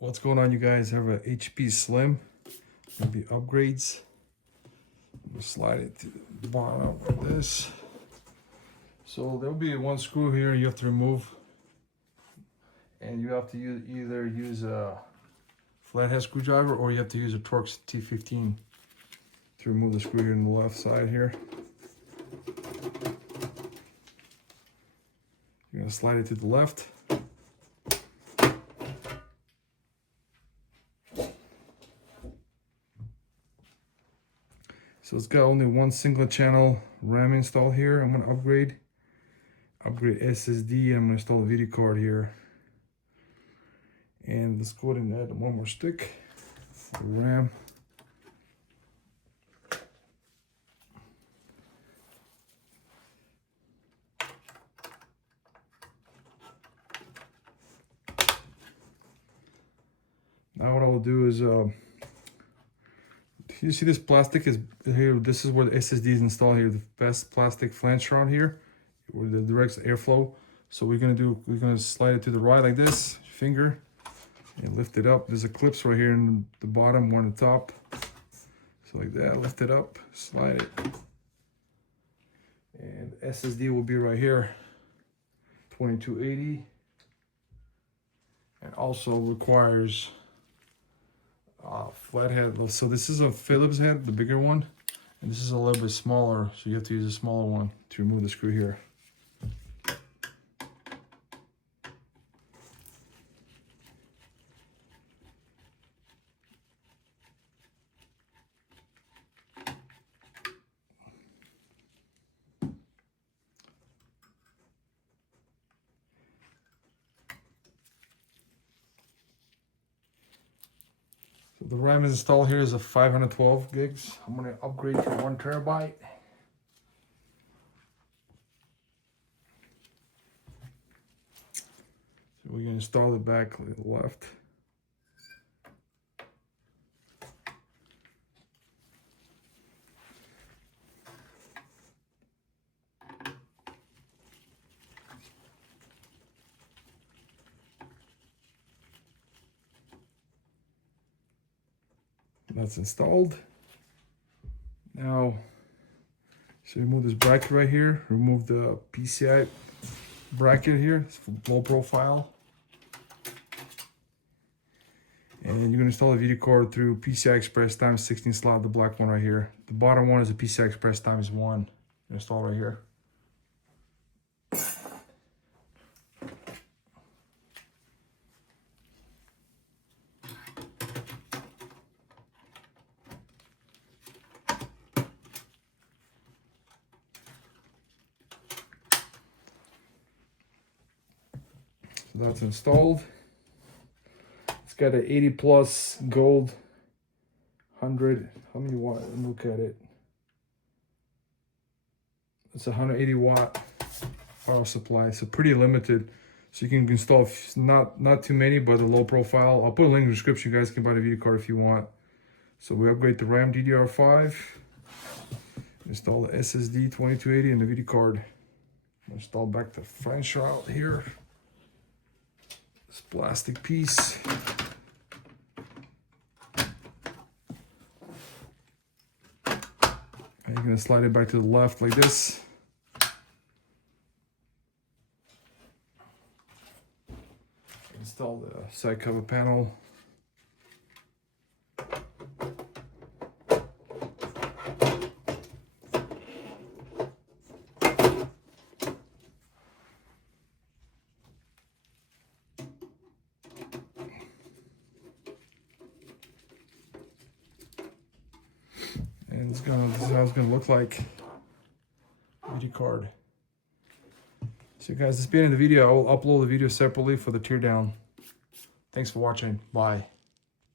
What's going on, you guys? I have a HP Slim. Maybe upgrades. We'll slide it to the bottom like this. So there'll be one screw here you have to remove, and you have to either use a flathead screwdriver or you have to use a Torx T15 to remove the screw here on the left side here. You're gonna slide it to the left. So it's got only one single channel RAM installed here. I'm gonna upgrade SSD. I'm gonna install a video card here. And let's go ahead and add one more stick for the RAM. Now what I will do is, you see this plastic is here. This is where the SSD is installed here. The best plastic flange around here, where the directs airflow. So we're gonna slide it to the right like this, finger, and lift it up. There's a clips right here in the bottom, one on the top. So like that, lift it up, slide it. And SSD will be right here, 2280. And also requires flathead. So this is a Phillips head, the bigger one, and this is a little bit smaller, so you have to use a smaller one to remove the screw here. The RAM is installed here is a 512 gigs. I'm gonna upgrade to 1 terabyte. So we're gonna install it back to the left. That's installed. Now, so remove this bracket right here. Remove the PCI bracket here. It's for low profile. And then you're gonna install the video card through PCI Express times 16 slot, the black one right here. The bottom one is a PCI Express times 1. Install right here. So that's installed. It's got an 80 plus gold 100. How many watt? Look at it. It's a 180 watt power supply. So pretty limited. So you can install not too many, but a low profile. I'll put a link in the description. You guys can buy the video card if you want. So we upgrade the RAM DDR5. Install the SSD 2280 and the video card. Install back the flange shroud here. This plastic piece. And you're gonna slide it back to the left like this. Install the side cover panel. And this is how it's gonna look like. Video card. So guys, this being the video, I will upload the video separately for the teardown. Thanks for watching. Bye.